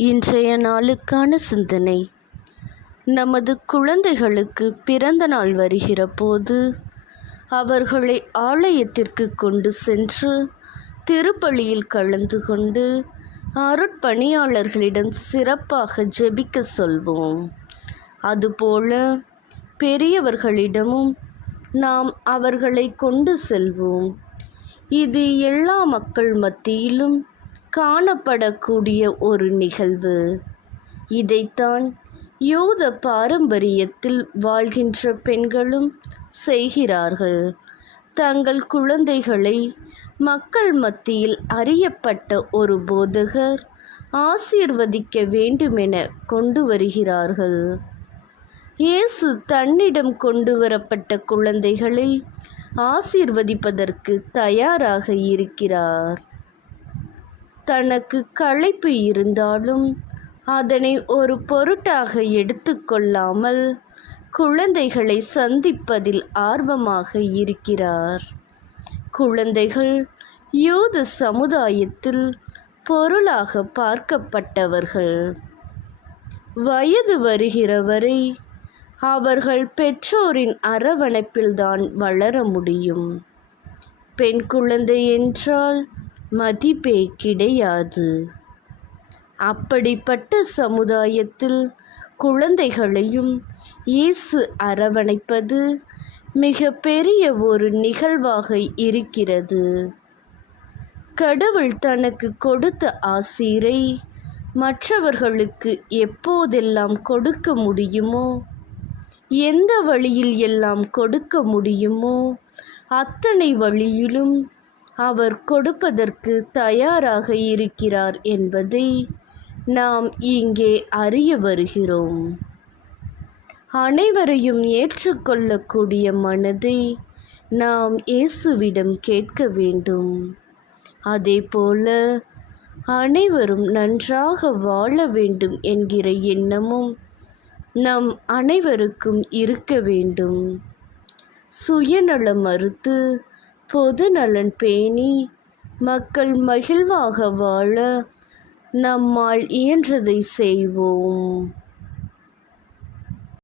இன்றைய நாளுக்கான சிந்தனை. நமது குழந்தைகளுக்கு பிறந்த நாள் வருகிற போது அவர்களை ஆலயத்திற்கு கொண்டு சென்று திருப்பலியில் கலந்து கொண்டு அருட்பணியாளர்களிடம் சிறப்பாக ஜெபிக்க சொல்வோம். அதுபோல பெரியவர்களிடமும் நாம் அவர்களை கொண்டு செல்வோம். இது எல்லா மக்கள் மத்தியிலும் காணப்படக்கூடிய ஒரு நிகழ்வு. இதைத்தான் யூத பாரம்பரியத்தில் வாழ்கின்ற பெண்களும் செய்கிறார்கள். தங்கள் குழந்தைகளை மக்கள் மத்தியில் அறியப்பட்ட ஒரு போதகர் ஆசீர்வதிக்க வேண்டுமென கொண்டு வருகிறார்கள். இயேசு தன்னிடம் கொண்டு வரப்பட்ட குழந்தைகளை ஆசீர்வதிப்பதற்கு தயாராக இருக்கிறார். தனக்கு களைப்பு இருந்தாலும் அதனை ஒரு பொருட்டாக எடுத்துக்கொள்ளாமல் குழந்தைகளை சந்திப்பதில் ஆர்வமாக இருக்கிறார். குழந்தைகள் யூத சமுதாயத்தில் பொருளாக பார்க்கப்பட்டவர்கள். வயது வருகிற வரை அவர்கள் பெற்றோரின் அரவணைப்பில்தான் வளர முடியும். பெண் குழந்தை என்றால் மதிப்பே கிடையாது. அப்படிப்பட்ட சமுதாயத்தில் குழந்தைகளையும் இயேசு அரவணைப்பது மிக பெரிய ஒரு நிகழ்வாக இருக்கிறது. கடவுள் தனக்கு கொடுத்த ஆசீரை மற்றவர்களுக்கு எப்போதெல்லாம் கொடுக்க முடியுமோ, எந்த வழியில் எல்லாம் கொடுக்க முடியுமோ அத்தனை வழியிலும் அவர் கொடுப்பதற்கு தயாராக இருக்கிறார் என்பதை நாம் இங்கே அறிய வருகிறோம். அனைவரையும் ஏற்றுக்கொள்ளக்கூடிய மனதை நாம் இயேசுவிடம் கேட்க வேண்டும். அதேபோல அனைவரும் நன்றாக வாழ வேண்டும் என்கிற எண்ணமும் நம் அனைவருக்கும் இருக்க வேண்டும். சுயநலம் மறுத்து பொது நலன் பேணி மக்கள் மகிழ்வாக வாழ நம்மால் இயன்றதை செய்வோம்.